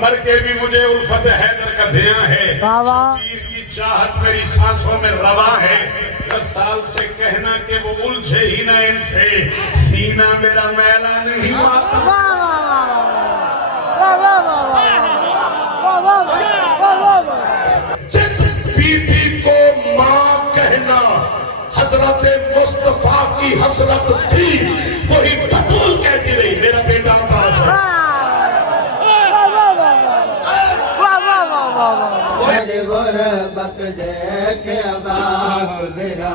مر کے بھی مجھے الفت حیدر کا دھیاں ہے، شبیر کی چاہت میری سانسوں میں رواں ہے، 10 سال سے کہنا کہ وہ الجھے ہی نہ ان سے، سینہ میرا میلا نہیں جس بی بی کو ماں کہنا حضرت مصطفیٰ کی حسرت تھی، وہی بطول کہتی رہی میرا بیٹا عباس ہے۔ غربت دیکھ عباس میرا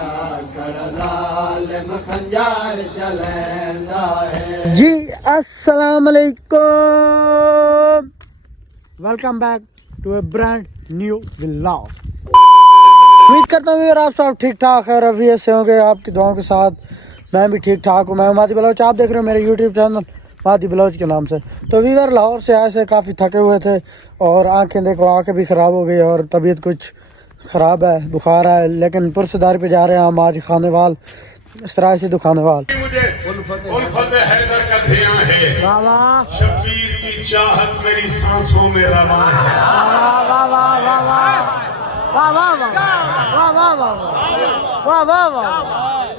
کڑا ظالم خنجر چلیندا ہے۔ جی السلام علیکم، welcome back to a brand new vlog. امید کرتا ہوں یار آپ سب ٹھیک ٹھاک ہے، رویے سے ہوں گے، آپ کی دعاؤں کے ساتھ میں بھی ٹھیک ٹھاک ہوں۔ میں مادی بلوچ، آپ دیکھ رہے ہو میرے یوٹیوب چینل مادی بلوچ کے نام سے۔ تو ویور لاہور سے آئے سے کافی تھکے ہوئے تھے اور آنکھیں دیکھو آنکھیں بھی خراب ہو گئی اور طبیعت کچھ خراب ہے، بخار ہے، لیکن پرسداری پہ جا رہے ہیں ہم آج کھانے وال سرائے دکھانے وال۔ مجھے الفت حیدر کا دھیاں ہے، شبیر کی چاہت میری سانسوں میں رواں ہے۔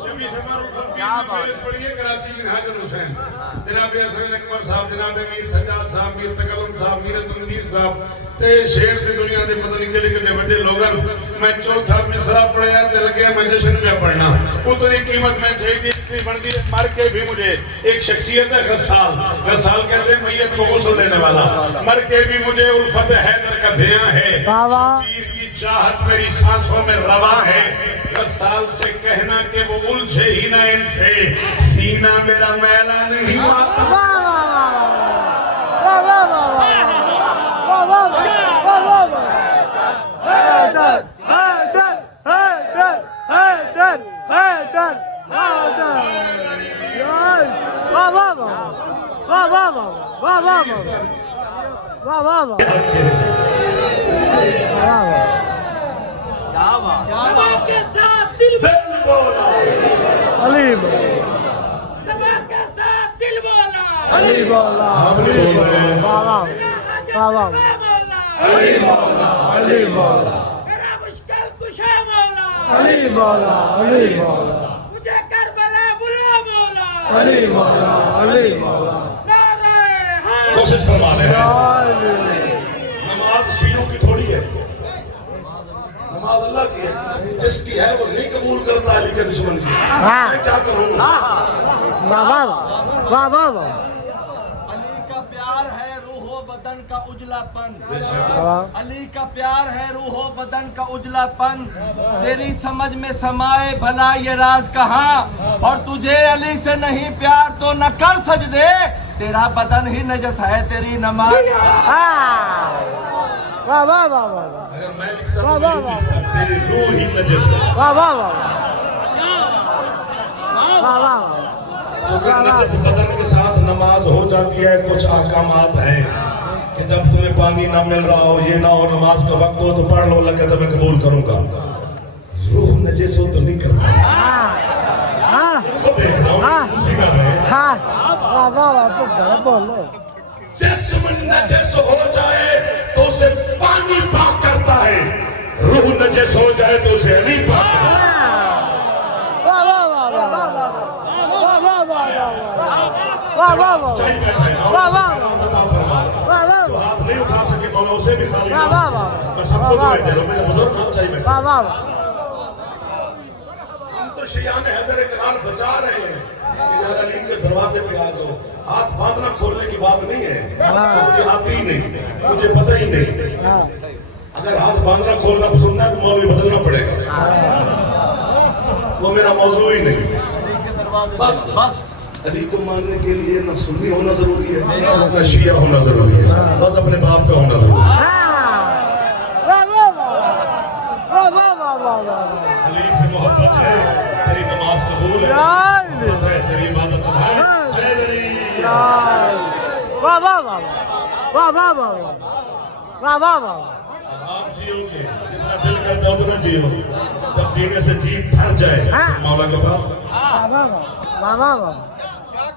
شبیر سے معروف پڑھیے کراچی منہاج الحسین، جناب حسین اکبر صاحب، جناب میر سجاد صاحب، میر تکلم صاحب، میر تنویر صاحب تے شیر کی دنیا دے پتہ نہیں کہڑے کہڑے بڑے لوگن میں چوتھا مصرع پڑھیا تے لگیا میں جشن پہ پڑھنا، اتنی قیمت میں چاہیے اتنی بن گئی، مر کے بھی مجھے ایک شخصیت ہے غسال، غسال کہتے ہیں میت کو غسل دینے والا، مر کے بھی مجھے الفت حیدر کا دھیاں ہے، شبیر کی چاہت میری سانسوں میں رواں ہے، 10 سال سے کہنا کہ وہ الجھے ہی نہ ان سے، سینہ میرا میلا نہیں مجھے کربلا بلا مولا، کوشش فرما رہے ہیں، نماز شیعوں کی تھوڑی ہے، نماز اللہ کی ہے، جس کی ہے وہ نہیں قبول کرتا علی کے دشمن کی، میں کیا کروں گا؟ علی کا پیار ہے روح و بدن کا اجلا پن، علی کا پیار ہے روح و بدن کا اجلا پن، تیری سمجھ میں سمائے بھلا یہ راز کہاں، اور تجھے علی سے نہیں پیار تو نہ کر سجدے، تیرا بدن ہی نجس ہے تیری نماز۔ اگر میں لکھتا تو تیری روح ہی نجس ہے، چونکہ نجس بدن کے ساتھ نماز ہو جاتی ہے، کچھ احکامات ہیں کہ جب تمہیں پانی نہ مل رہا ہو، یہ نہ ہو، نماز کا وقت ہو تو پڑھ لو، اللہ کہتا میں قبول کروں گا، روح نجس ہو تو نہیں کرتا، کو دیکھ رہا ہوں اسی کا رہے، جسم نجس ہو جائے تو اسے پانی پاک کرتا ہے، روح نجس ہو جائے تو اسے علی پاک کرتا ہے۔ جو ہاتھ نہیں اٹھا سکے مولا اسے بھی سالی میں سب کو دعائیں دے رہا ہوں، میرے بزرگ ہاتھ چاہیے بیٹھے، ہم تو شیعان حیدر اقرار بچا رہے ہیں کہ یار علی کے دروازے پہ آ جاؤ، ہاتھ باندھنا کھولنے کی بات نہیں ہے، مجھے آتی ہی نہیں، مجھے پتہ ہی نہیں، اگر ہاتھ باندھنا کھولنا پسند ہے تو مولوی بدلنا پڑے گا، وہ میرا موضوع ہی نہیں، بس علی کو ماننے کے لیے نہ سنی ہونا ضروری ہے نہ شیعہ ہونا ضروری ہے، بس اپنے باپ کا ہونا ضروری ہے۔ علی سے محبت ہے، تیری نماز قبول ہے، محبت ہے، تیری عبادت ہے، آپ جیو گے جتنا دل کرتا ہے اتنا جیو، جب جینے سے جی بھر جائے مولا کے پاس